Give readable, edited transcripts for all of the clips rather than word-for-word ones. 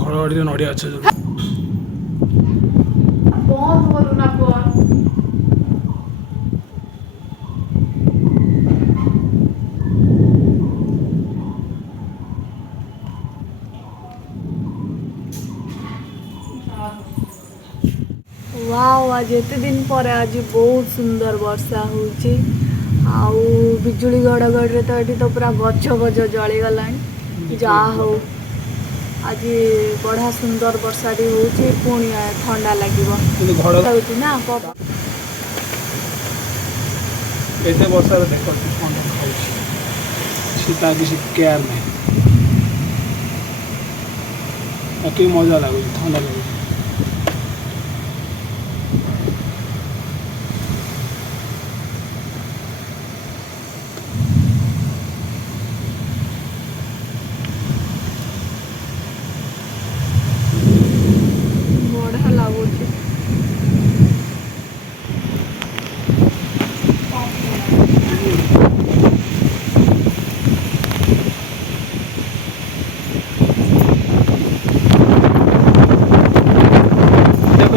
ଘଡ଼ଘଡ଼ିରେ ନଡ଼ିଆ ଗଛ ଯୋଉ वाओ आज एते दिन पर आज बहुत सुंदर वर्षा होची आउ बिजुली घड़घड़ी तो ये तो पूरा गछ गछ जली गलानी जा हो आज बढ़ा सुंदर वर्षा टी होची पुणी ठंडा लागिबो होची ना एते वर्षा रे देखो ठंडा खाउची सीता किसी केयर नहीं अति मजा लागुची ठंडा लागुची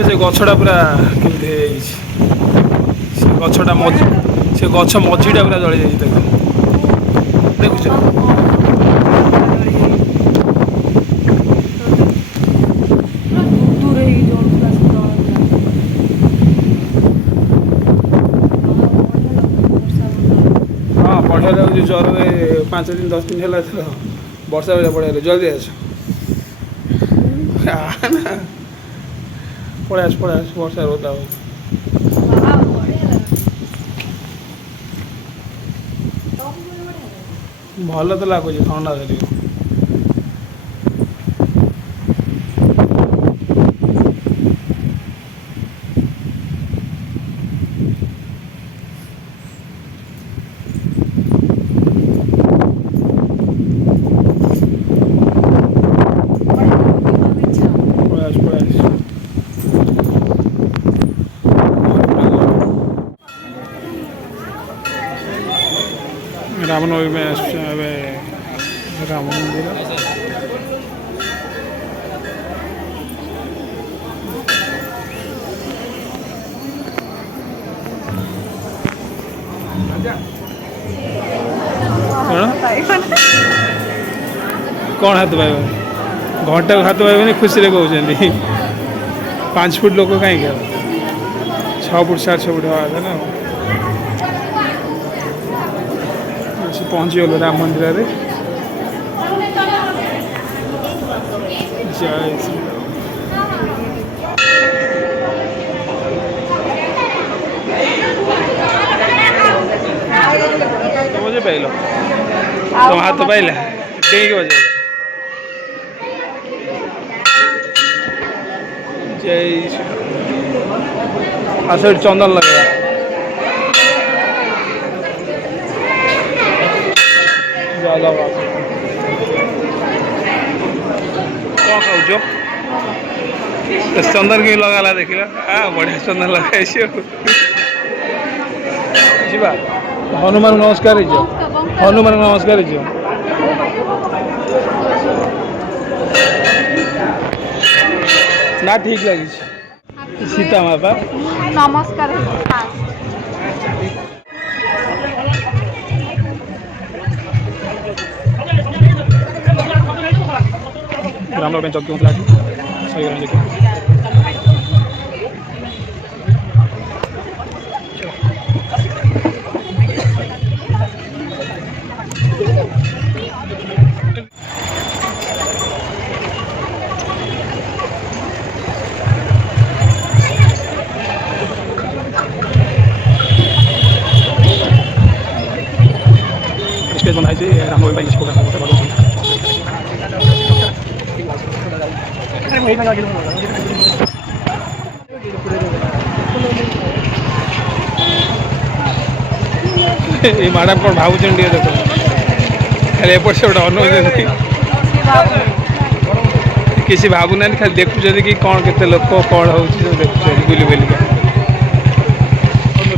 से गछटा पूरा केमती से गछटा मझी से गछ मझीटा पूरा जली जाइए देखो देखुच हाँ बढ़िया लगे ज्वर 5 दिन 10 दिन है वर्षा बेला बढ़िया जल्दी आस पड़े वर्षा रोदा हो भल तो लगुच ठंडा धर रामनवमी में राम मंदिर कौन हाथ पाइब घंटा हाथ पाइबनी खुशी कहते 5 फुट लोक कहीं 6 फुट 7 फुट हवा ना पहुँची गलु राम मंदिर रे जय श्री बजे पाइल तुम हाथ पाइला टेक बजे जय श्री चंदन लगे कौन खाऊ चंदन के लगाला देखा बढ़िया चंदन लगे जीवा हनुमान नमस्कार हनुमान नमस्कार ना ठीक लगी सीता माता नमस्कार राम लोग चौकी मतलब सही देखिए स्टेज बनाई थी राम लोग भाई इसको ये मैडम कौन भाव देख खाली एपट सेपट अनु किसी भावुना खाली देखुं कि कौन के लोक कौन हो देखुं बुली बुलिक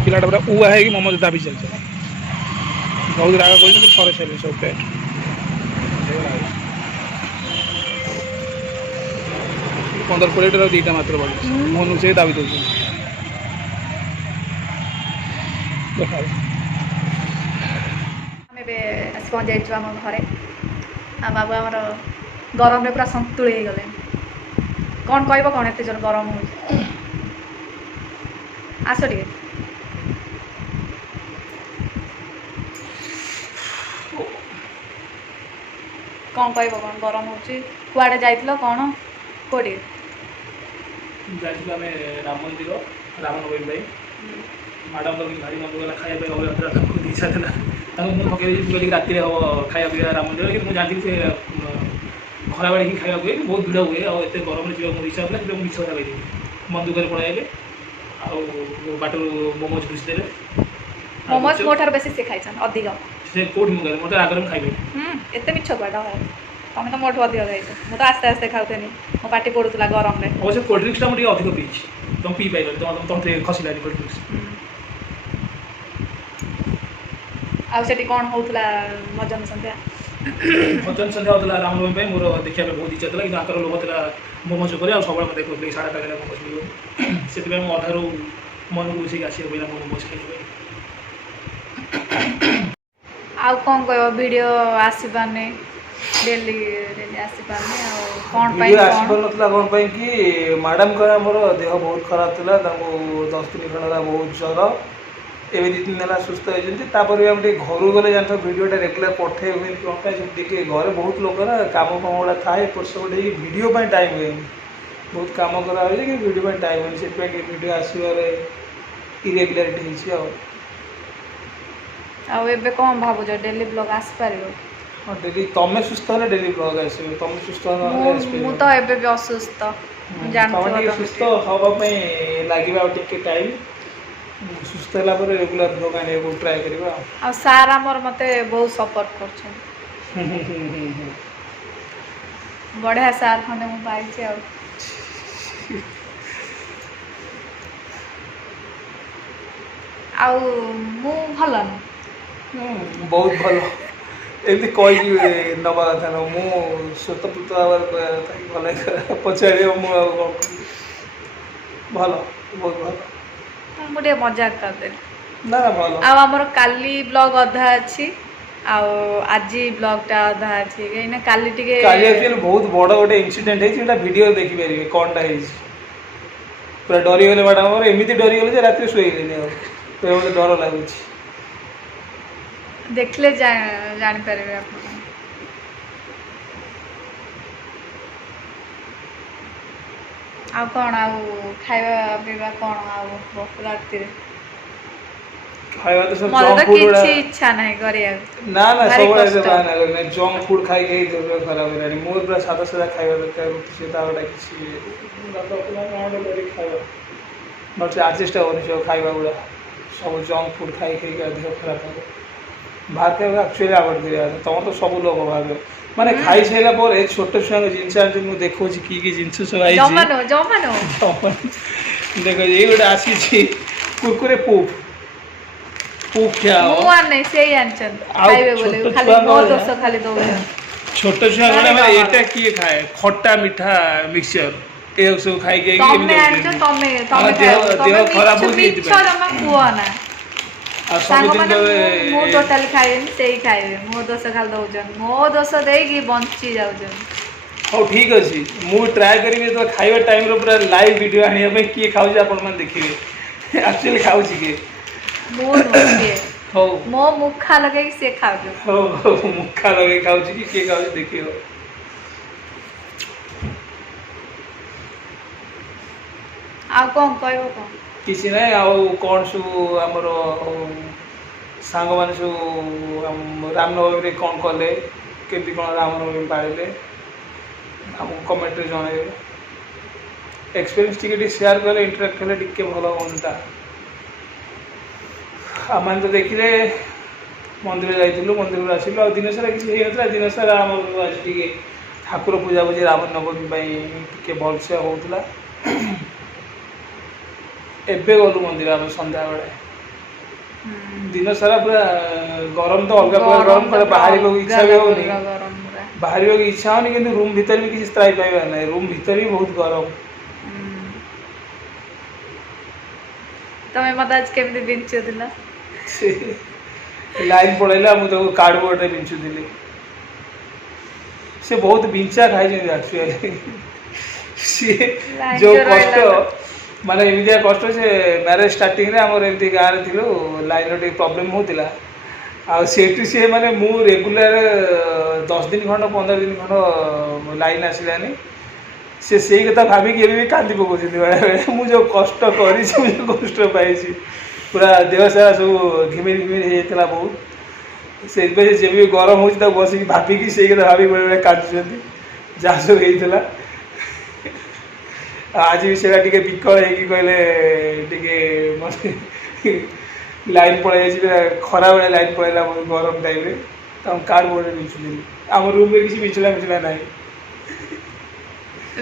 पिलाटा पूरा उआ है मम दाबी चलते बहुत राग कर थरे छाड़े सब पे 15-20 टा दीटा मात्र बढ़ी मन से दाबी दौर देखा आम ए आस पहुँच जाइए आम घरे आ बाबू आमर गरम पूरा संतुल हो गले कौन कह कौन एत जोर गरम हो आस टे कौन कह कौन गरम हो कुआड़े जाइल कौन कौटे जाइए राम मंदिर रामनवमी भाई मैडम तो भारी मन गला खाया इच्छा था मुझे पकड़ राति हम खाया पीवा राम मंदिर कि मुझे जानती से खरा बेड़े ही खाया हुए बहुत भिड़ हुए और एत गरम जी मोर इच्छा होता है मिछ कथा कही मन दुखे पड़ाइले आटू मोमोज घुषिदेले मोमोज मोठार बेसी से खाई अधिक से कौट मुझे मत आगे खाइबे एत मिछ कटा तुम तो मोठू अधिक खाई मुझे आस्ते आस्ते खाऊनी मो पाटी पड़ूला गरम अवश्य कोल्ड ड्रिंक्स मुझे अधिक पीछे तुम पी पाइल तुम खसला कोल्ड ड्रिंक्स आउे कौन होता मजन सन्ध्या भजन सन्ध्या होता रामनवमी मोर देखा बहुत इच्छा था कि लोक था मोमोज उपर सब मत देखते 8:30 मोमोज मिले से अधारू मन को उसे आस मोमोज खाई आउ कौन कह वीडियो आसी पारने डेली डेली आसी पारने कौन आसपार कौन कि मैडम का मोर देह बहुत खराब था 10 दिन खंड बहुत ज्वर एवं 2-3 दिन सुस्थ होती आम घर गले जानते भिडटा रेगुलर पठे हुए देखिए घरे बहुत लोग ना कम कम गुड़ा थाए एपट सेपट भिड टाइम हुए बहुत कम करा कि भिड टाइम हुए से भिड आसबार इरेगुलारीटी होबे कौन भावुच डेली ब्लॉग आसी पार हाँ डेली तुम सुस्थ है डेली ब्लॉग आस तुम सुस्थ तो एबे भी असुस्थ सुस्थ हाँपाई लगे टाइम सुस्थ है रेगुलर ब्लॉग आने को ट्राए करवा आ सार आमर मते बहुत सपोर्ट कर बढ़िया सार खंडे मु पाई मु भल न बहुत भल एमती कही नवा कथा न मु स्वतपुत भाव भल पचार भल बहुत भल मुझे मजाक करदे ना भल आमर काली ब्लॉग अधा अच्छी आज ब्लॉगटा अधा अच्छी कहीं काली टिके काली एक्चुअली बहुत बड़ गोटे इनसीडेंट है वीडियो देखि पारे कौनटा है पूरा डरीगले मैडम एमती डरीगले रात शोले तो मत डर लगुच देखले जापर आ कौन खाଇବା पीवा कौन राति खाଇବା तो सब मत जंक तो फूड किसी इच्छा नहीं करिया ना ना भारी सब कष्ट। बाहना करना जंक फूड खाई खाई देह खराब है मोर पूरा सादा सादा खाଇବା दरकार रुटी से तावटा किसी खाଇବା भलसे आडजस्ट होनी सब खाଇବା गुड़ा सब जंक फूड खाई खाई देह खराब हो बाहर खाଇବା एक्चुअली अवॉइड करिया तुम तो सब लोग बाहर माने खाई सारा पर छोट छुआ जिनस आनी मुझे देखा कि जिनस सब आई जमानो जमानो देख ये गोटे आसी कुरकुरे पूफ पूफ क्या मु आने से ही आनचन खाइबे बोले खाली मो दोस्त खाली दो छोट छुआ गोटे माने एटा किए खाए खट्टा मीठा मिक्सचर ए सब खाई के तमे आनचो तमे देह खराब हो मिछ जमा कुआ ना आ सब सांग दिन माने मु टोटली खाइबे से ही खाइबे मो दोस्त खाली दउजन मो दोस्त देगी बंची जाउजन हाँ ठीक अच्छे मुझे ट्राए करी तो खाଇବା टाइम पूरा लाइव वीडियो आने किए खाऊँ आपण मैंने देखिए एक्चुअली खाऊँ किए मो नुके हो मो मुखा लगे से खाउजन हो मुखा लगे खाऊँ कि किए खाऊँ देखिए आ कौन कहबो कौन किसी ना कौन सब आमर सांग मैंने सब रामनवमी कौन कले केमती कौन रामनवमी पाड़े आमको कमेंट जन एक्सपीरियंस टी शेयर कले इंटराक्ट कले टी भल हाँ आम तो देखिले मंदिर जाइलु मंदिर आसलु आ दिन सारा किसी दिन सारा आम आज टी ठाकुर पूजा पूजी रामनवमी टे भलसे होता एबे गलु मंदिर आम संध्या बेले दिन सारा पूरा गरम तो अलग प्रकार गरम करे बाहर को इच्छा भी होनी बाहर को इच्छा होनी किंतु रूम भीतर भी किसी त्राई पाइबा नहीं रूम भीतर भी बहुत गरम तमे मत आज केमती बिंचुदिला लाइन पड़ेला मुझे कार्डबोर्ड रे बिंचुदिली से बहुत बिंचा खाई एक्चुअली सी जो कष्ट माने एमितिया कष्ट से मैरेज स्टार्टिंग रे हमर एमती गाँव रे थिलु लाइन रे प्रॉब्लम होतिला आ सेठी से माने मु रेगुलर 10 दिन खंड 15 दिन खंड लाइन आसिलानी से सेई कथा भाभी कि भी कांदी पकोछि बेले बेले मु जो कष्ट करी जो कष्ट पाइछि पूरा देह सारा सब घिमिर घिमिर हो जाता बहुत से जब भी गरम हो बस भाभी कि से कथा भाभी बेले बेले काटुଛନ୍ତି जहाँ सब होता आज भी से विकल हो लाइन पड़े खरा बेले लाइन पड़ेगा गरम टाइम रे कार्डबोर्ड बिछुदी आम रूम में किसी बिछला मिछला ना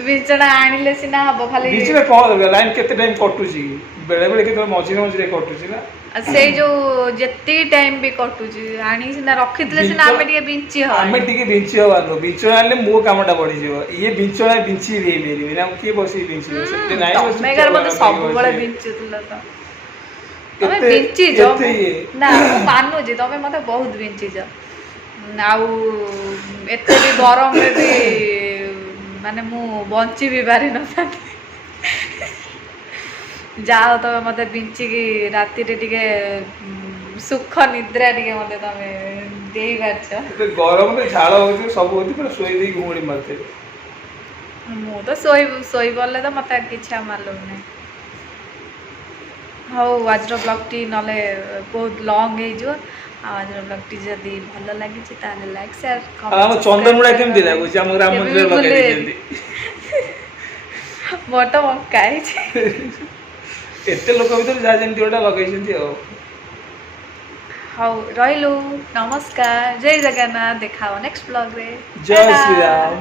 बिचना आनिले सिना हबो खाली बिचना कौन लाइन केते टाइम कटुची बेले बेले केते मझिरे मझिरे कटुची ना से जो जत्ती टाइम भी कटुची आनी सिना रखितले सिना आमे टिके बिंची हो आमे टिके बिंची हो आनो बिचना आले मो कामटा बढ़ी जिवो ये बिचना बिंची रे मेरी ना के बसी बिंची सेते नाही बस मेगर मते सब बळे बिंची तुला तो तमे बिंची जो ना मानु जे तमे मते बहुत बिंची जो आउ एते भी गरम रे भी माने मु बंची भी बारी न जाओ तमे मते बिंची की राति रे टिके सुख निद्रा टिके मते तमे देई बारछ ते गरम रे झाळ होती सब होती पर सोई देई घुमड़ी मारते मु तो सोई बोलले तो मते किछा मालूम नै हाउ आज रो ब्लॉग टी नले बहुत लॉन्ग हे जो आज रो ब्लॉग टी जदी भलो लागि छि ताले लाइक शेयर कमेंट हम चंदनमुड़ा केमती लागु छि हम राम मंदिर लगे दिजंती मोटो मकाई छि एते लोक भीतर जा जेंती ओटा लगैछंती हो हाउ रहिलु नमस्कार जय जगन्नाथ देखाओ नेक्स्ट ब्लॉग रे जय श्री राम।